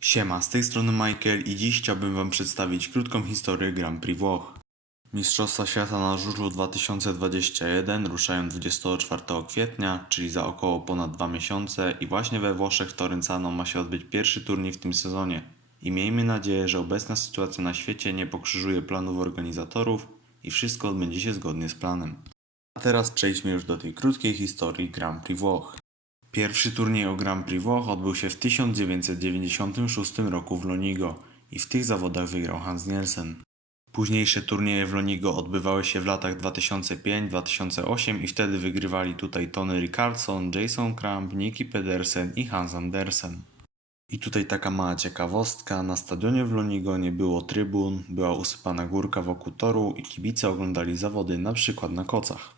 Siema, z tej strony Michael i dziś chciałbym Wam przedstawić krótką historię Grand Prix Włoch. Mistrzostwa Świata na żużlu 2021 ruszają 24 kwietnia, czyli za około ponad dwa miesiące i właśnie we Włoszech w Torrenzano ma się odbyć pierwszy turniej w tym sezonie. I miejmy nadzieję, że obecna sytuacja na świecie nie pokrzyżuje planów organizatorów i wszystko odbędzie się zgodnie z planem. A teraz przejdźmy już do tej krótkiej historii Grand Prix Włoch. Pierwszy turniej o Grand Prix Włoch odbył się w 1996 roku w Lonigo i w tych zawodach wygrał Hans Nielsen. Późniejsze turnieje w Lonigo odbywały się w latach 2005-2008 i wtedy wygrywali tutaj Tony Rickardson, Jason Kramp, Nicky Pedersen i Hans Andersen. I tutaj taka mała ciekawostka, na stadionie w Lonigo nie było trybun, była usypana górka wokół toru i kibice oglądali zawody na przykład na kocach.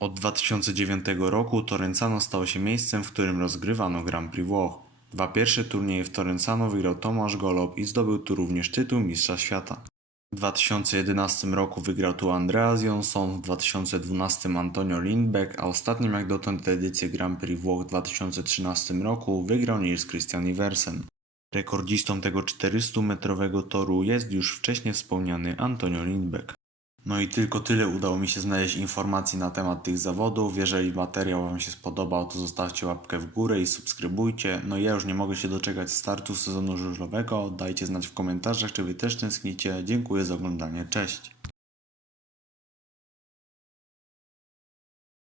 Od 2009 roku Torrenzano stało się miejscem, w którym rozgrywano Grand Prix Włoch. Dwa pierwsze turnieje w Torrenzano wygrał Tomasz Golob i zdobył tu również tytuł Mistrza Świata. W 2011 roku wygrał tu Andreas Jonsson, w 2012 Antonio Lindbeck, a ostatnim jak dotąd edycję Grand Prix Włoch w 2013 roku wygrał Nils Christian Iversen. Rekordzistą tego 400-metrowego toru jest już wcześniej wspomniany Antonio Lindbeck. No i tylko tyle udało mi się znaleźć informacji na temat tych zawodów. Jeżeli materiał Wam się spodobał, to zostawcie łapkę w górę i subskrybujcie. No ja już nie mogę się doczekać startu sezonu żużlowego. Dajcie znać w komentarzach, czy Wy też tęsknicie. Dziękuję za oglądanie. Cześć!